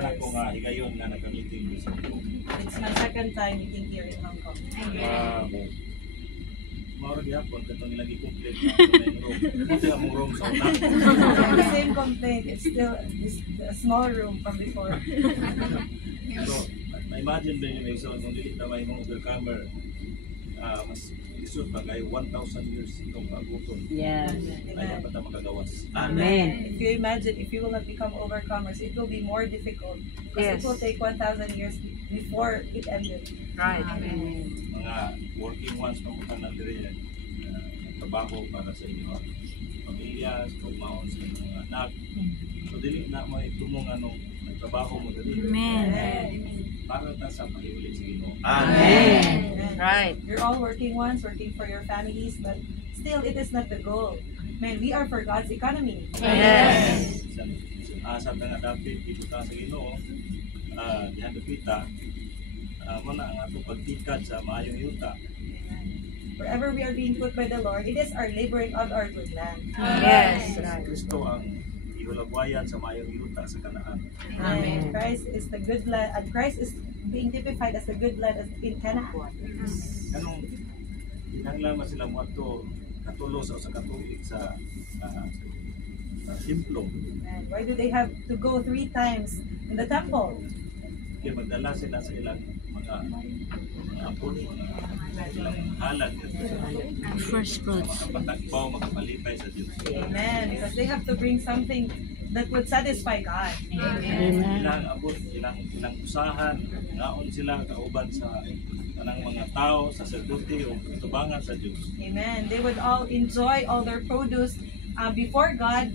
Ako nga, higayon nga nagka-meeting sa Hong. It's my second time meeting here in Hong Kong. Maura gyapon katong ilagi complete na room. Ito ang room sa una. The same complaint. It's still a small room from before. So, na-imagine din yung isa nung dili na may mga overcomer. Mas isod pa kay 1,000 years itong aguton. Yes. Ay dapat na makagawas. Amen. If you imagine, if you will not become overcomers, it will be more difficult. Because it Yes. will take 1,000 years before it ended. Right. Amen. Mga working ones pamunta na diri trabaho para sa inyo pamilya, sa pagmaon sa inyong mga anak. So dili na may tumong anong trabaho mo dali. Amen. Para ta sa pahiuli sa Ginoo. Amen. Amen. Right. You're all working ones, working for your families, but still, it is not the goal. Man, we are for God's economy. Yes. Asa ta nga dapat ibuta sa Ginoo. Dihan kita mo na ang atong pagtikad sa maayong yuta. Wherever we are being put by the Lord, it is our laboring of our good land. Yes. Si Kristo ang ihulagwayan sa maayong yuta sa Kanaan. Amen. Christ is the good land, and Christ is being typified as the good land in Canaan. Kanong kinahanglan man sila moadto katulo sa katuig sa templo. And why do they have to go 3 times in the temple? Kaya magdala sila sa ilang mga apon, ilang halag First fruits. makapatagbaw, makapalipay sa Diyos. Amen. Because they have to bring something that would satisfy God. Ilang abot, ilang usahan, naon sila kauban sa kanang mga tao, sa sacerdote o tubangan sa Diyos. Amen. They would all enjoy all their produce before God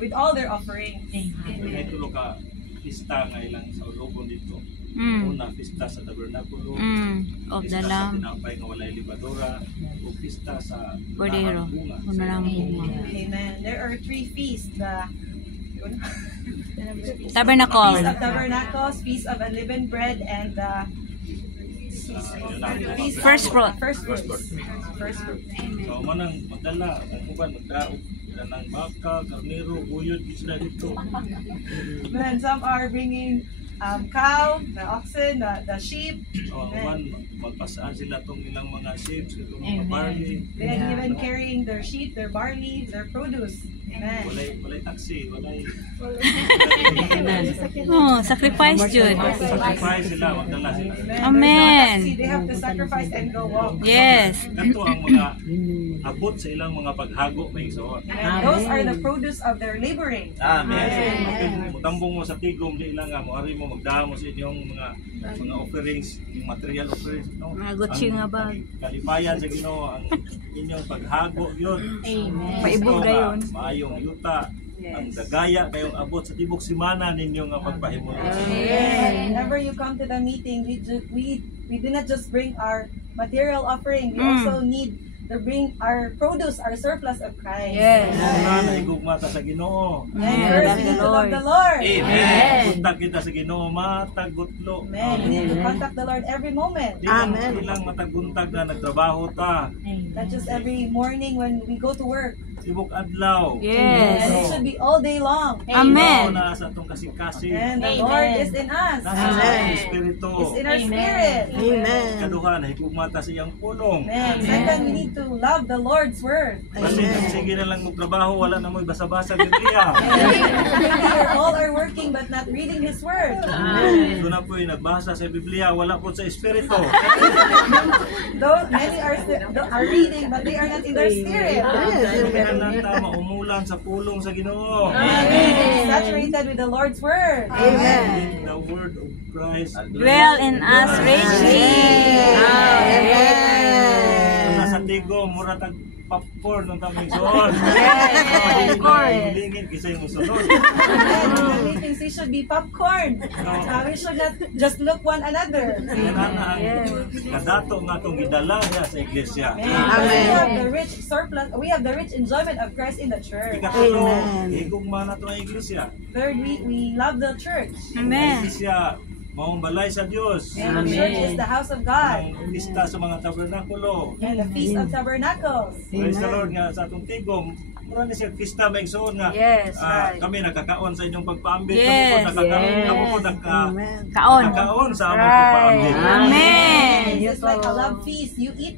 with all their offerings. May tulo ka pista nga ilang sa ulobon dito. Mm. Una, pista sa tabernakulo, Of the pista sa Lamb. tinapay nga walay libadora, o pista sa Cordero. bunga. Unarang bunga. Amen. There are 3 feasts. The Tabernacle. Feast of Tabernacles, Feast of Unleavened Bread, and the Feast First fruit. First fruits. First fruits. So, manang magdala, ang uban, magdaog, ng baka, karnero, buyod, sila dito. Then some are bringing cow, the oxen, the sheep. O, uban, magpasaan sila itong ilang mga sheep, itong mga barley. Then even carrying their sheep, their barley, their produce. Amen. Walay taxi, walay Oh, sacrifice Jude. sacrifice sila, magdala sila. Amen. There's no taxi. They have to sacrifice and go walk. Yes. Kanto ang mga abot sa ilang mga paghago may isuon. Amen. Those are the produce of their laboring. Mutambong mo sa tigom, di lang nga, muari mo magdamo sa inyong mga offerings, yung material offerings. No? Mga gutsi nga ba? Ang kalipayan sa Ginoo, ang inyong paghago yun. Amen. Gusto Paibog nga, gayon. maayong yuta. Ang dagaya kayong abot sa tibok simana ninyo nga pagpahimo. Amen. Whenever you come to the meeting, we do not just bring our material offering. We also need to bring our produce, our surplus of Christ. Yes. Una na igugmata sa Ginoo. And first, we need to love the Lord. Amen. Buntag kita sa Ginoo, matagutlo. Amen. We need to contact the Lord every moment. Di lang matagbuntag na nagtrabaho ta. Not just every morning when we go to work. Tibok adlaw. And it Yes. should be all day long. Amen. Na sa atong kasing-kasing. And the Lord is in us. Nasa sa atong espiritu. It's in our spirit. Kaduha na higugmata sa iyang pulong. Amen. Second, we need to love the Lord's word. Kasi sige na lang magtrabaho, wala na mo basa-basa Biblia. Maybe you're all are working but not reading His word. Doon na po yung nagbasa sa Biblia, wala po sa espiritu. Though many are reading but they are not in their spirit. Kailangan tama umulan sa pulong sa Ginoo. Amen. Saturated with the Lord's word. Amen. The word of Christ. Dwell in us richly. Nasa tigo, mura tag popcorn ng taming soon. popcorn. Hilingin kisay mo sunod. And the meetings, we should be popcorn. We should not just look one another. Kailangan ang kadato nga itong gidala niya sa iglesia. Amen. We have the rich surplus. We have the rich enjoyment of Christ in the church. Ikatulo, higugma na ito ang iglesia. Third, we love the church. Ang Amen. iglesia, maong balay sa Diyos. And the church is the house of God. Ang pista sa mga tabernakulo. And the Feast of Tabernacles. Praise the Lord nga sa atong tigom, mura ni siya pista maigsoon nga. Yes, right. Kami nakakaon sa inyong pagpaambit. Yes, Kami po nakakaon. yes. Kami po Kaon. nakakaon sa among Right. pagpaambit. Amen. It's like a love feast. You eat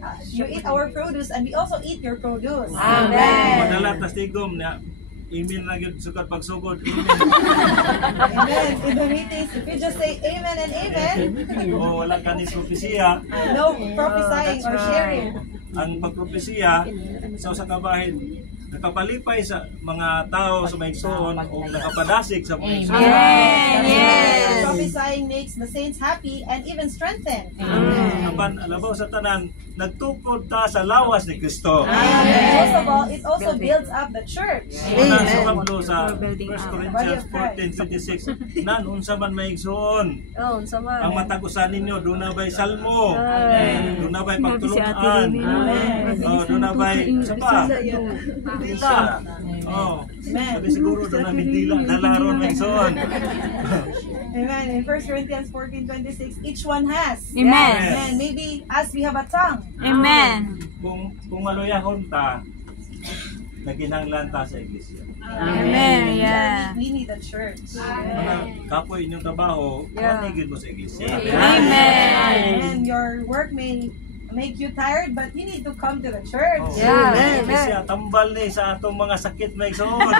our produce, and we also eat your produce. Amen. Madalat na stigom na email na yun sukat pagsugod. Amen. In the meetings, if you just say amen and amen, O wala ka ni propesiya. no prophesying or sharing. Ang pagpropesiya sa usa ka bahin nakapalipay sa mga tao sa maigsoon o nakapadasig sa maigsoon. Amen. Yes. Prophesying makes the saints happy and even strengthened. Apan alabaw sa tanan nagtukod ta sa lawas ni Kristo. Most of all, it also builds up the church. Una sa Pablo sa 1 Building up. Corinthians 14:26 nan unsa man maigsoon Oh, sama. ang matagusan ninyo doon na ba'y salmo, doon na ba'y Si Ate pagtulungan, doon na ba'y isa pa, isa. Sabi siguro doon na bidila, dalaron maigsoon. Amen. In 1 Corinthians 14:26, each one has. Amen. Amen. Maybe as we have a tongue. Amen. Kung maluyahon ta, naginanglan ta sa iglesia. Amen. Yeah. We need a church. Mga kapoy inyong trabaho, Yeah. manigid mo sa iglesia. Amen. And your work may make you tired, but you need to come to the church. Yeah. Iglesia, tambal ni sa atong mga sakit maigsoon.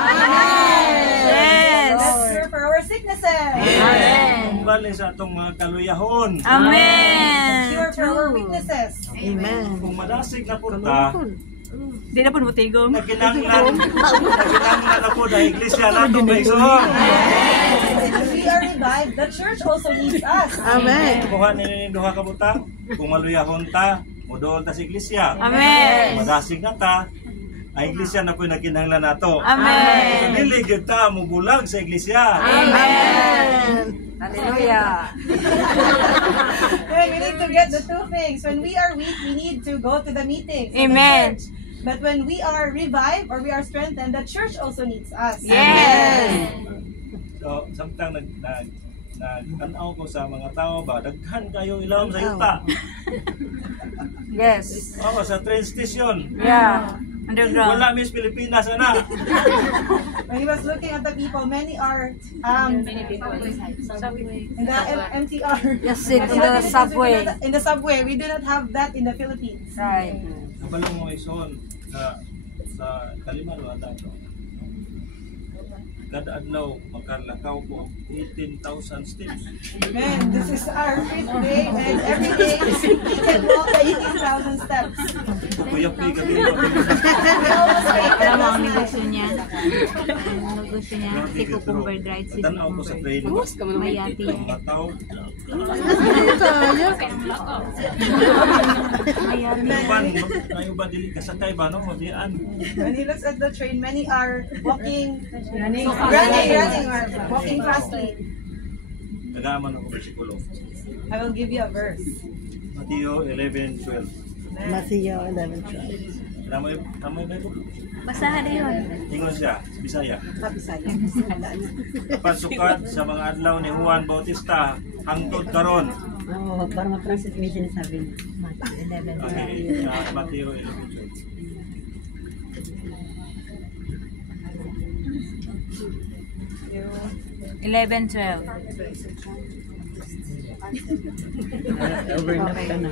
Yes. Let's cure for our sicknesses. Amen. Tambal ni sa atong mga kaluyahon. Amen. Cure for our weaknesses. Kung madasig na po ta, Di na po butigom. naginanglan na po na iglesia na ito maigsoon. If we are revived, the church also needs us. Kuha nila duha ka butang, kung maluyahon ta, mudoon ta sa iglesia. Amen. Madasig na ta, ang iglesia na po naginanglan nato. Amen. Dili gyud ta mubulag sa iglesia. Amen. Hallelujah. And we need to get the two things. When we are weak, we need to go to the meetings. of the Amen. church. But when we are revived or we are strengthened, the church also needs us. Yes. So, samtang nagtanaw ko sa mga tao ba, daghan kayo ilawom sa yuta. Yes. Ako sa train station. Yeah. Underground. Wala Miss Pilipinas ana. When he was looking at the people, many are in the MTR. Just sit in the subway. In the subway, we do not have that in the Philippines. Right. Kabalong mo ison sa Kaliman wala to. Kada adlaw makalakaw ko 18,000 steps. Man, this is our fifth day, and every day we can walk 18,000 steps. Kuya Pi gabi. We almost made that Alam mo last ang night. negosyo niya? Ang negosyo niya, si Cucumber Dried, si Tanaw ko sa train. Mayati. Mga tao. Mayati. Kayo ba dili kasakay ba no? Diyan. When he looks at the train, many are walking, running, or walking fastly. Tagaman ako bersikulo. I will give you a verse. Mateo 11:12. Matthew 11:12. Namoy Bible. Basahan na yun. Ingon siya, Bisaya. Sabi sa'yo. Pasukat sa mga adlaw ni Juan Bautista hangtod karon. Oo, parang ma-Francis may sinasabi niya. Matthew 11:12. Okay, Mateo 11:12. You- 11-12. Overlook ka na.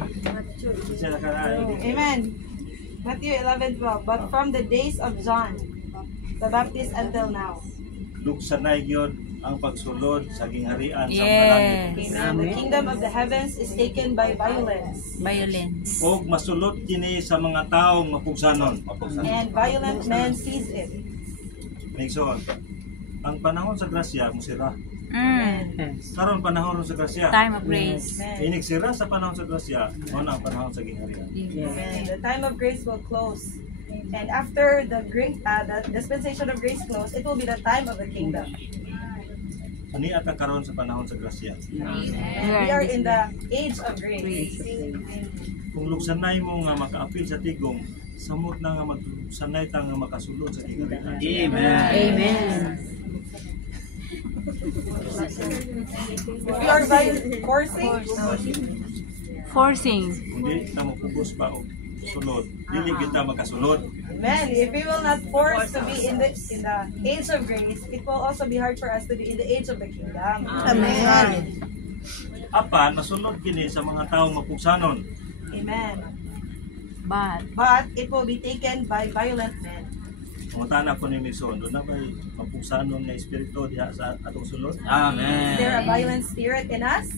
Siya nakaraay. Amen. Matthew 11:12. But from the days of John the Baptist until now, Luksanay gyud ang pagsulod sa gingharian sa mga Yes. langit. Amen. The kingdom of the heavens is taken by violence, Violence. Ug masulod kini sa mga taong mapugsanon. and violent men seize it. Nigsoon. Ang panahon sa grasya musira. Karon panahon sa grasya. Time of grace. Amen. Inig sira sa panahon sa grasya, mo na ang panahon sa gingharian. Amen. The time of grace will close. And after the dispensation of grace close, it will be the time of the kingdom. Ani ata karon sa panahon sa grasya. We are in the age of grace. Kung luksanay mo nga makaapil sa tigong, samot na nga magsanay ta nga makasulod sa gingharian. Amen. If we are by coursing, Forcing. Kundi na mo kubos ba og sulod. Dili kita makasulod. Amen. If we will not force to be in the age of grace, it will also be hard for us to be in the age of the kingdom. Amen. Apan masulod kini sa mga taong mapugsanon. Amen. But, But it will be taken by violent men. Pangutana ko ni Mison, doon na ba'y mapugsanon nga espiritu diha sa atong sulod? Is there a violent spirit in us?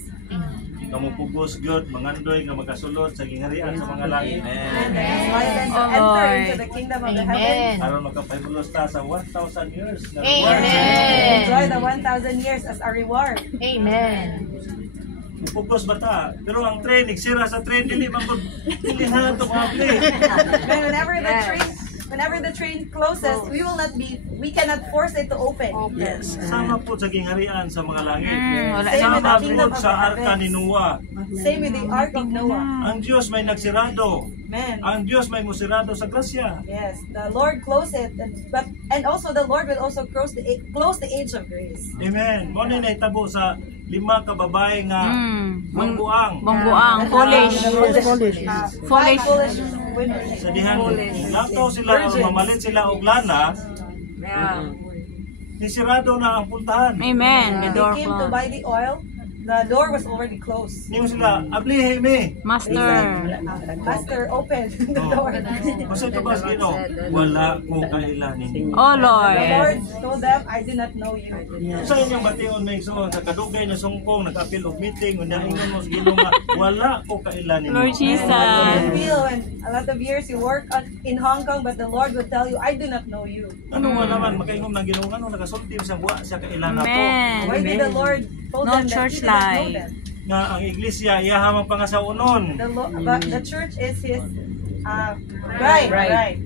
Kamupugos gyud mangandoy nga makasulod sa gingharian sa mga langit. And there is violence to enter into the kingdom of the heavens. Aron makapahibulos ta sa 1,000 years na Amen. Enjoy the 1,000 years as a reward. Amen. Pugos ba ta? Pero ang train, nagsira sa train, dili man gud pilihan to mabli. Then whenever the train closes, we cannot force it to open. Yes. Sama po sa gingharian sa mga langit. wala Same with the Sama kingdom po of sa the arka ni heavens. Noah. Same with the ark of Noah. Ang Diyos may nagsirado. Amen. Ang Diyos may musirado sa grasya. Yes, the Lord closed it, and also the Lord will also close the age of grace. Amen. Mo ni nahitabo sa 5 ka babae nga mangbuang. bangbuang, foolish. Five foolish women. Sa dihan, lakaw sila o mamalit sila og lana, nisirado na ang puntahan. Amen. The They door came to closed. buy the oil. The door was already closed. Ningon sila, ablihi mi. Master. Master opened the door. Basta ito ba sa Ginoo? Wala ko kailan ninyo. Oh The Lord. Lord told them, I do not know you. Sa inyong bation may so sa kadugay na sungkong nag-appeal og meeting unya ingon mo sa Ginoo nga wala ko kailan ninyo. Lord Jesus. What do you feel when a lot of years you work in Hong Kong, but the Lord will tell you, I do not know you. Ano nga naman makaingom ng Ginoo ano nagasulti sa buwa sa kailan na to. Amen. Why did the Lord told No them that church He did not know life. them? Nga ang iglesia iyaha man pangasaunon. But the church is His bride.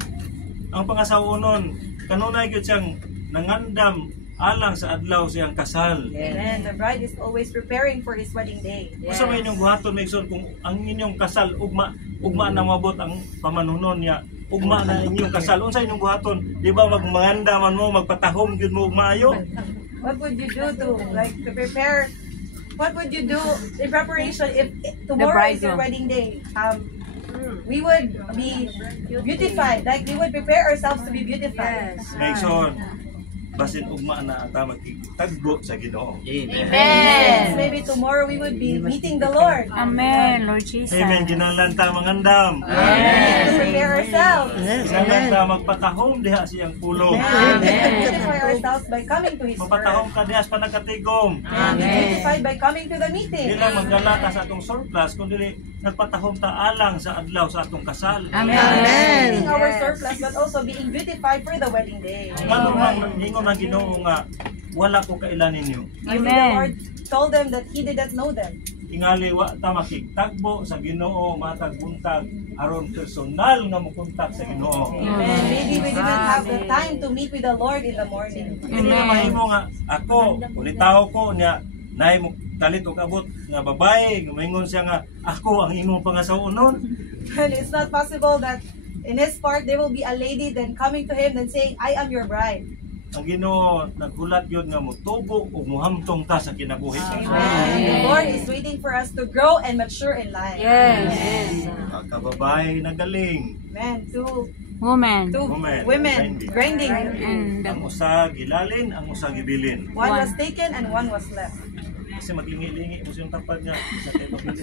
Ang pangasaunon kanunay gyud siyang nangandam alang sa adlaw siyang kasal. Amen. The bride is always preparing for His wedding day. Usa may inyong buhaton Mason kung ang inyong kasal ugma na mabot ang pamanunon niya. Ugma na inyong kasal. Unsa inyong buhaton? Di ba magmanganda man mo, magpatahom gyud mo ug maayo? What would you do to prepare? What would you do in preparation if tomorrow is your wedding day? We would be beautified. Like we would prepare ourselves to be beautified. Mason, basin ugma na ata magtagbo sa Ginoo. Yes, maybe tomorrow we would be meeting the Lord. Amen, Lord Jesus. Amen. Ginalan ta mangandam. We need to prepare ourselves. Ginalan ta magpatahom diha siyang pulong. We beautify ourselves by coming to His Mapatahom word. ka diha sa panagkatigom. And be beautified by coming to the meeting. Di lang magdala ta sa atong surplus kundi nagpatahom ta alang sa adlaw sa atong kasal. Meeting our surplus, but also being beautified for the wedding day. Ngano man ningon ang Ginoo nga wala ko kailan ninyo. Maybe the Lord told them that He didn't know them. Tingali wa ta makigtagbo sa Ginoo matag buntag aron personal nga mokontak sa Ginoo. Amen. Maybe we didn't have the time to meet with the Lord in the morning. Hindi na mahimo nga ako ulitaw ko niya nay mo dalit og abot nga babae gumingon siya nga ako ang imong pangasaunon. And it's not possible that in His part there will be a lady then coming to Him and saying, I am your bride. Ang Ginoo naghulat yun nga motubo ug mohamtong ta sa kinabuhi. Amen. The Lord is waiting for us to grow and mature in life. Yes. Ang kababae na galing. Amen. Two Woman. women grinding. And Ang usa gilalin, ang usa gibilin. One was taken and one was left. Kasi maglingi-lingi mo siyang tapad niya sa tayo pagpili.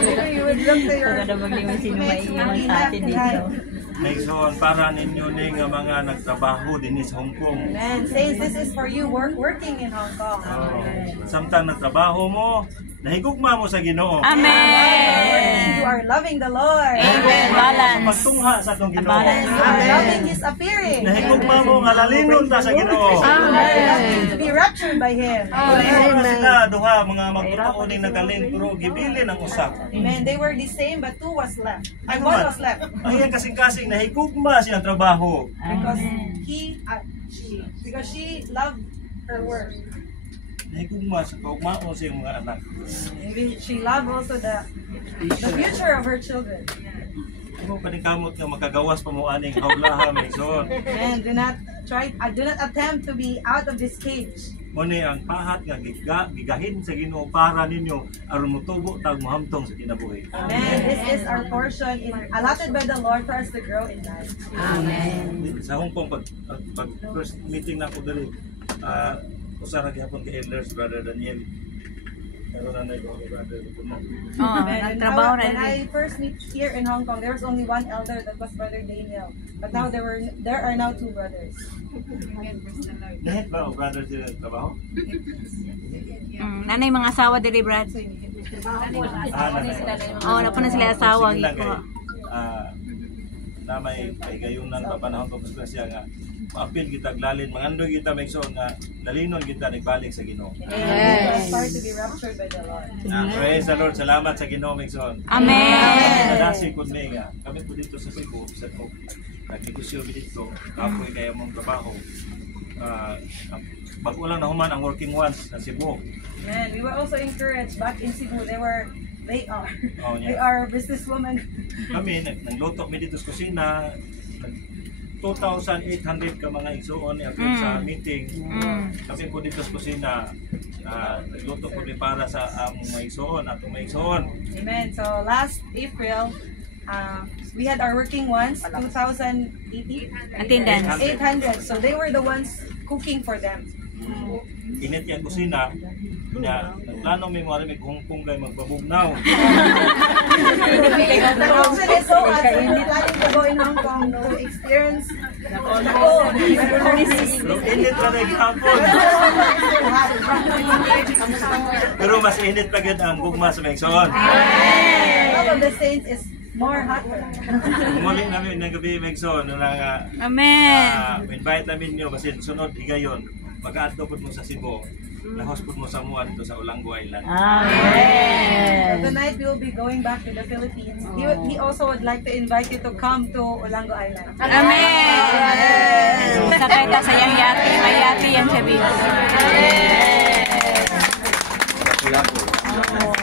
Maybe you would look to your Kada magliwan sino mates who maiiwan be sa left atin dito. behind. Nagsoon para ninyo ni nga mga nagtrabaho din sa Hong Kong. Amen. Says this is for you working in Hong Kong. Samtang nagtrabaho mo, nahigugma mo sa Ginoo. Amen. You are loving the Lord. Amen. Sa Balance. pagtungha sa atong Ginoo. Balance. You are loving His appearing. Nahigugma mo nga lalinon ta sa Ginoo. You are loving to be raptured by Him. Pareho na sila duha mga magtotoo ning nagaling pero gibilin ang usa. Amen. They were the same, but two was left. And one was left. Ang iyang kasing-kasing nahigugma siyang trabaho. Because she loved her work. Nahigugma sa kaugmaon sa iyang mga anak. Maybe she loved also the future of her children. Ano panikamot nga makagawas pa mo aning hawlaha may son. And do not attempt to be out of this cage. mo ni ang pahat nga gigahin sa Ginoo para ninyo aron motubo tag mohamtong sa kinabuhi. Amen. This is our portion allotted by the Lord for us to grow in life. Sa Hong Kong pag first meeting na ako dali, usa ra gyapon kay elders brother Daniel. Pero na ko brother Puno. Oh, When nagtrabaho when na. I first meet here in Hong Kong, there was only one elder, that was Brother Daniel. But now there are now two brothers. Lahat ba o brother sila trabaho? Nanay mga asawa diri Brad. Oh, na po na sila asawa Sige lang giko. Na may gayunan pa panahon ko gusto siya nga maapil kita glalin mangandoy kita may igsoon nga dalinon kita nagbalik sa Ginoo. Yes. Aspire to be raptured by the Lord. Praise the Lord. Salamat sa Ginoo may igsoon. Amen. Nadasi kun may nga kami po dito sa Cebu sa ko nagnegosyo dito kapoy kaya mong trabaho. Bago lang nahuman ang working ones sa Cebu. Man, we were also encouraged back in Cebu. They are Oh, they yeah. are businesswomen. Kami nagluto mi dito sa kusina. 2,800 ka mga igsoon ni apil sa meeting. Kami po dito sa kusina nagluto po ni para sa among mga igsoon atong mga igsoon. Amen. So last April, we had our working ones, 2,080 Attendance. 800. So they were the ones cooking for them. Init yung kusina. Kanya, nagplano may mga rin kung kay magpabugnaw. The option is so us. We're planning to go in Hong Kong to experience. Pero init na naghapon. Pero mas init pa gid ang gugma sa Megson. All of the saints is more hotter. Muli namin ng gabi Megson. Amen. Invite namin nyo basin sunod higayon. Pag-aadto po mo sa Cebu. Lahos po mo sa mua dito sa Olango Island. So tonight we will be going back to the Philippines. He also would like to invite you to come to Olango Island. Amen. Sakay ta sa yang yati, may yati yang sabi. Lapu-lapu.